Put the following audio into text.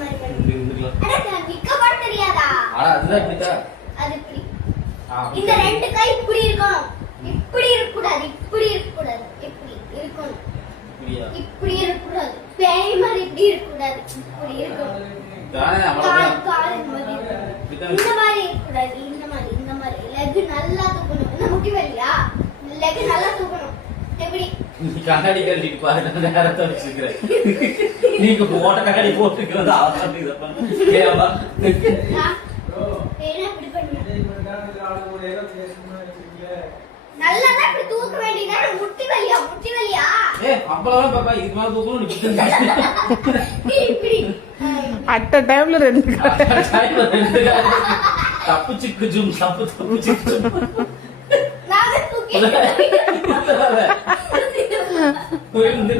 மாதிரி அட நிக்க கூட தெரியாதா அதுதான் இப்படிதா அது இப்படி இந்த ரெண்டு கை இப்படி இருக்கணும் இப்படி இருக்க கூடாது இப்படி இருக்க கூடாது இப்படி இருக்கணும் இப்படி இருக்க கூடாது பேய் மாதிரி இப்படி இருக்க கூடாது இப்படி இருக்கணும் கால் இந்த மாதிரி இருக்க கூடாது இந்த மாதிரி லெக் நல்லா தூக்கணும் என்ன முட்டி வலியா லெக் நல்லா தூக்கணும் எப்படி நீ கண்ணாடி கட்டிட்டு பாருங்க நேரத்தை வச்சிருக்கிறேன் நீங்க போட்ட கண்ணாடி போட்டுக்கிறது அவசரம் இதப்பா ஏவா என்ன இப்படி பண்ணு நல்லா இப்படி தூக்க வேண்டியதா முட்டி வலியா அப்பலாம் பாப்பா இது மாதிரி தூக்கணும் நீ இப்படி அட்ட டைம்ல ரெண்டு தப்பு சிக்கு ஜூம் தப்பு சிக்கு நாங்க தூக்கி புரியுது